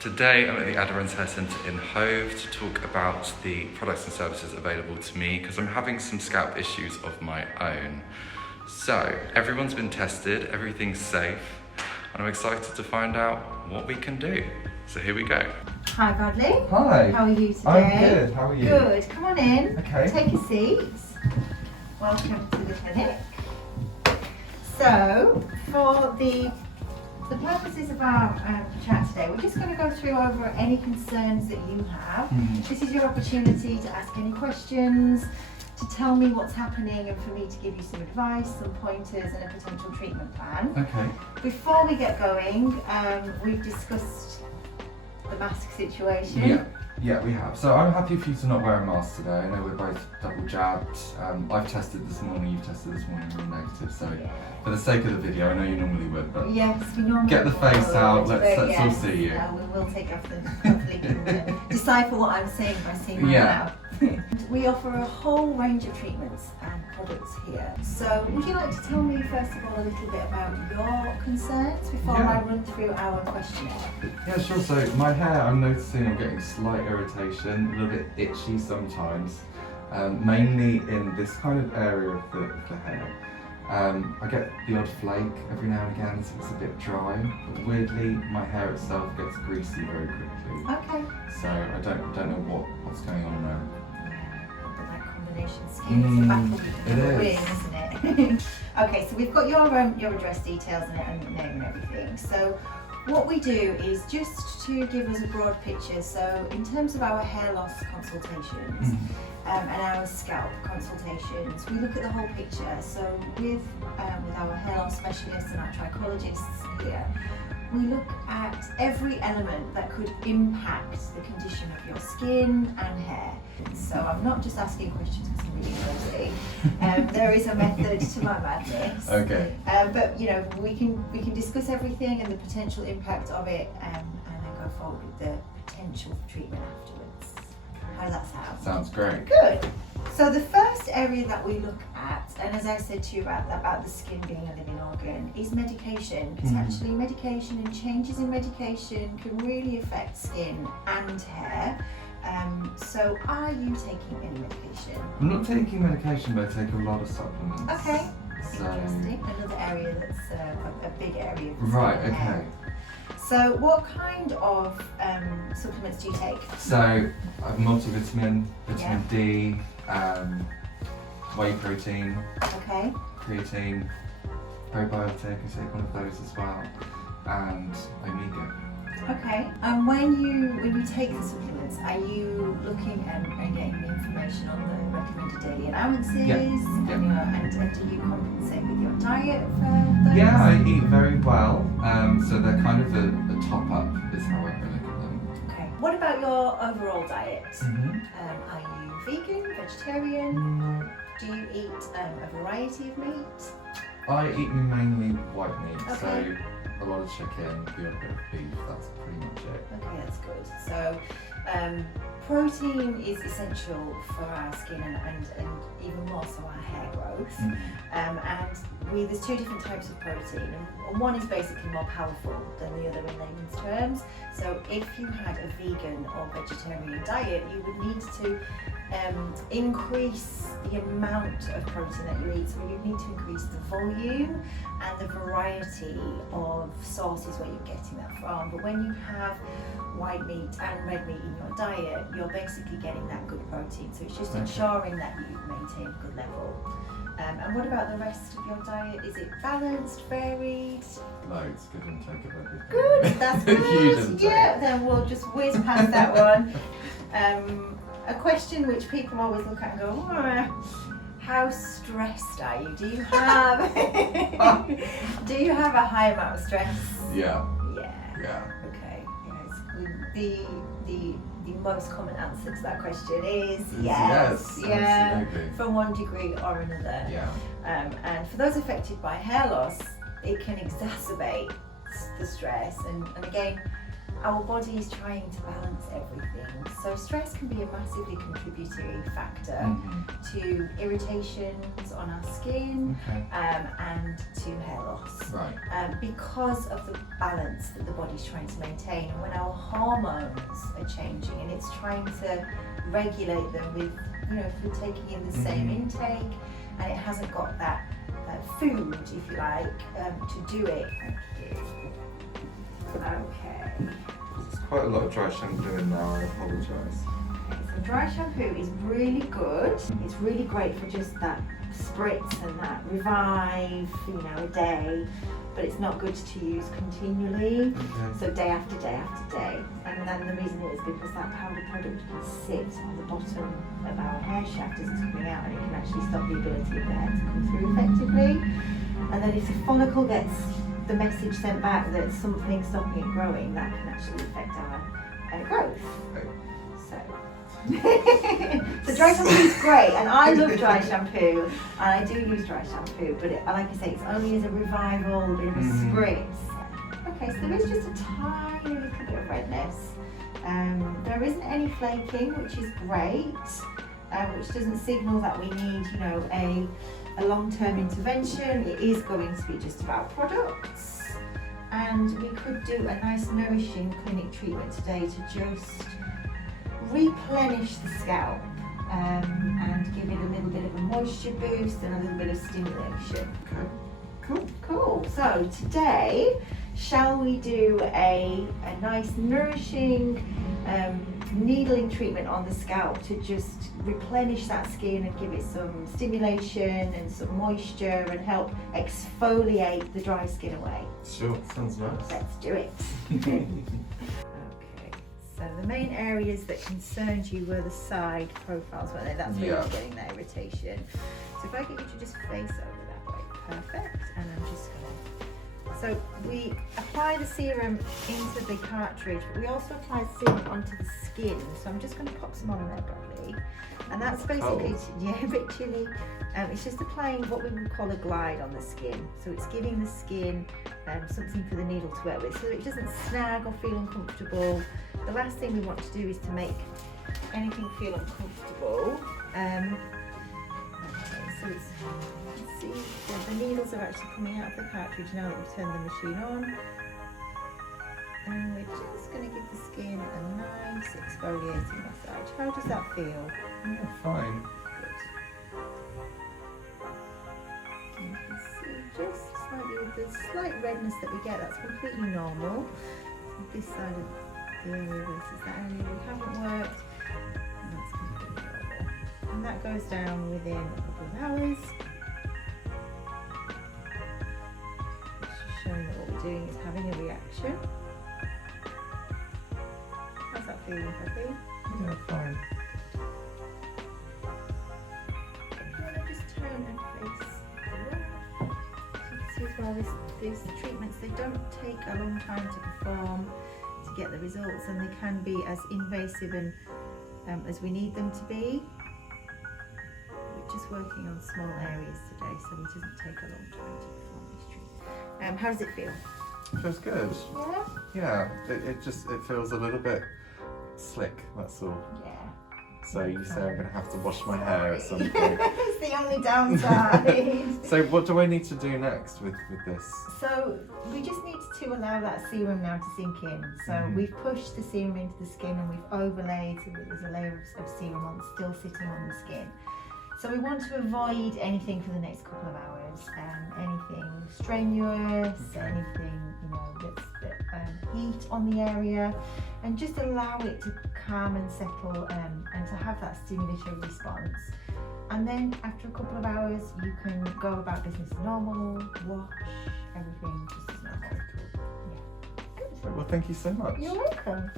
Today I'm at the Aderans Hair Centre in Hove to talk about the products and services available to me because I'm having some scalp issues of my own. So everyone's been tested, everything's safe, and I'm excited to find out what we can do. So here we go. Hi Bradley. Hi. How are you today? I'm good, how are you? Good, come on in. Okay. Take a seat. Welcome to the clinic. So, for the purposes of our chat today, we're just going to go through over any concerns that you have. This is your opportunity to ask any questions, to tell me what's happening, and for me to give you some advice, some pointers, and a potential treatment plan. Okay. Before we get going, we've discussed the mask situation. Yeah, we have. So I'm happy for you to not wear a mask today. I know we're both double jabbed. I've tested this morning, you've tested this morning, we're all negative. So for the sake of the video, I know you normally would, but yes, we normally get the face out, let's all see you. We will take off the, hopefully you can decipher what I'm saying by seeing my mouth. We offer a whole range of treatments and products here. So would you like to tell me first of all a little bit about your concerns before I run through our questionnaire? Yeah, sure. So my hair, I'm noticing I'm getting slight irritation, a little bit itchy sometimes, mainly in this kind of area of the hair. I get the odd flake every now and again, so it's a bit dry, but weirdly my hair itself gets greasy very quickly. Okay. So I don't know what's going on there. That combination skin is a battle to win, isn't it? Okay, so we've got your address details and name and everything. So what we do is just to give us a broad picture. So in terms of our hair loss consultations and our scalp consultations, we look at the whole picture. So with our hair loss specialists and our trichologists here, we look at every element that could impact the condition of your skin and hair. So I'm not just asking questions because I'm really nosy. There is a method to my madness. Okay. But you know, we can discuss everything and the potential impact of it, and then go forward with the potential for treatment afterwards. How does that sound? Sounds great. Good. So the first area that we look at, and as I said to you about the skin being a living organ, is medication. Because actually medication and changes in medication can really affect skin and hair. So are you taking any medication? I'm not taking medication, but I take a lot of supplements. Okay. So... Interesting. Another area that's a big area. Right, okay. So what kind of supplements do you take? So I have multivitamin, vitamin D, whey protein, creatine, probiotic, I take one of those as well, and omega. Okay, and when you take the supplements, are you looking and getting the information on the recommended daily allowances? And do you compensate with your diet for those? Yeah, I eat very well, so they're kind of a top up is how I look at them. Okay, what about your overall diet? Are you vegan, vegetarian? No. Do you eat a variety of meat? I eat mainly white meat, Okay. so a lot of chicken, the odd bit of beef, that's pretty much it. Okay, that's good. So protein is essential for our skin and even more so our hair growth. And there's two different types of protein, and one is basically more powerful than the other in layman's terms. So if you had a vegan or vegetarian diet, you would need to increase the amount of protein that you eat. So you need to increase the volume and the variety of sources where you're getting that from. But when you have white meat and red meat in your diet, you're basically getting that good protein. So it's just ensuring that you maintain a good level. And what about the rest of your diet? Is it balanced, varied? Loads, good intake of everything. Good, that's good. Huge intake. Yeah, then we'll just whiz past that one. A question which people always look at and go, how stressed are you? Do you have a high amount of stress? Yeah. Yeah. Okay. Yes. The most common answer to that question is yes. Yeah. Absolutely. From one degree or another. Yeah. And for those affected by hair loss, it can exacerbate the stress. And again, our body is trying to balance everything. So stress can be a massively contributory factor to irritations on our skin and to hair loss. Right. Because of the balance that the body's trying to maintain. And when our hormones are changing and it's trying to regulate them with, if we're taking in the same intake and it hasn't got that food, if you like, to do it. Thank you. Okay. There's quite a lot of dry shampoo in now, I apologise. Okay, so dry shampoo is really good. It's really great for just that spritz and that revive, a day, but it's not good to use continually. So day after day after day. And then the reason is because that powder product can sit on the bottom of our hair shaft as it's coming out, and it can actually stop the ability of the hair to come through effectively. And then if the follicle gets the message sent back that something's stopping it growing, that can actually affect our growth. So dry shampoo is great, and I love dry shampoo, and I do use dry shampoo, but like I say, it's only as a revival, a bit of a spritz. Okay, so there is just a tiny little bit of redness. There isn't any flaking, which is great, which doesn't signal that we need, a long-term intervention. It is going to be just about products, and we could do a nice nourishing clinic treatment today to just replenish the scalp and give it a little bit of a moisture boost and a little bit of stimulation. Okay. Cool. So today, shall we do a nice nourishing needling treatment on the scalp to just replenish that skin and give it some stimulation and some moisture and help exfoliate the dry skin away? Sure, sounds nice. Let's do it. Okay, so the main areas that concerned you were the side profiles, weren't they? That's where you're getting that irritation. So if I get you to just face over that way, perfect. And I'm just going to, so we apply the serum into the cartridge, but we also apply the serum onto the skin. So I'm just going to pop some on there, Bradley. And that's basically, a bit chilly. It's just applying what we would call a glide on the skin. So it's giving the skin something for the needle to work with, so it doesn't snag or feel uncomfortable. The last thing we want to do is to make anything feel uncomfortable. Okay, so it's, let's see, the needles are actually coming out of the cartridge now that we've turned the machine on. And we're just going to give the skin a nice exfoliating massage. How does that feel? Yeah, fine. Good. You can see just slightly with the slight redness that we get, that's completely normal. This side of the area versus that area we haven't worked, and that's completely normal. And that goes down within a couple of hours. It's just showing that what we're doing is having a reaction. How's that feeling, Peppy? Yeah, fine. Just turn and face the wall. You can see as well, these treatments, they don't take a long time to perform to get the results, and they can be as invasive and as we need them to be. We're just working on small areas today, so it doesn't take a long time to perform these treatments. How does it feel? It feels good. Yeah? Yeah, it feels a little bit slick, that's all. Yeah. So you say I'm going to have to wash my hair at some point. It's the only downside. So what do I need to do next with this? So we just need to allow that serum now to sink in. So we've pushed the serum into the skin and we've overlaid so that there's a layer of serum still sitting on the skin. So we want to avoid anything for the next couple of hours. Anything strenuous, anything that's heat on the area, and just allow it to calm and settle and to have that stimulatory response. And then after a couple of hours, you can go about business as normal, wash, everything just as normal. Okay, cool. Yeah. Good. Well, thank you so much. You're welcome.